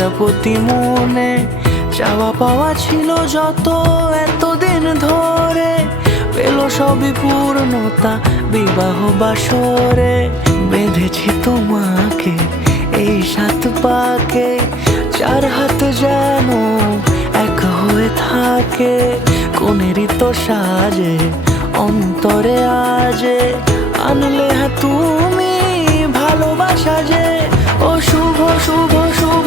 প্রজাপতি মনে চাওয়া পাওয়া ছিল যত এতদিন ধরে, পেল সবই পূর্ণতা বিবাহ বাসরে। বেঁধেছি তোমাকে এই 7 পাকে, 4 হাত যেন এক হয়ে থাকে। কোনেরই তো সাজে অন্তরে আজে আনলে তুমি ভালোবাসা যে। ও শুভ শুভ শুভ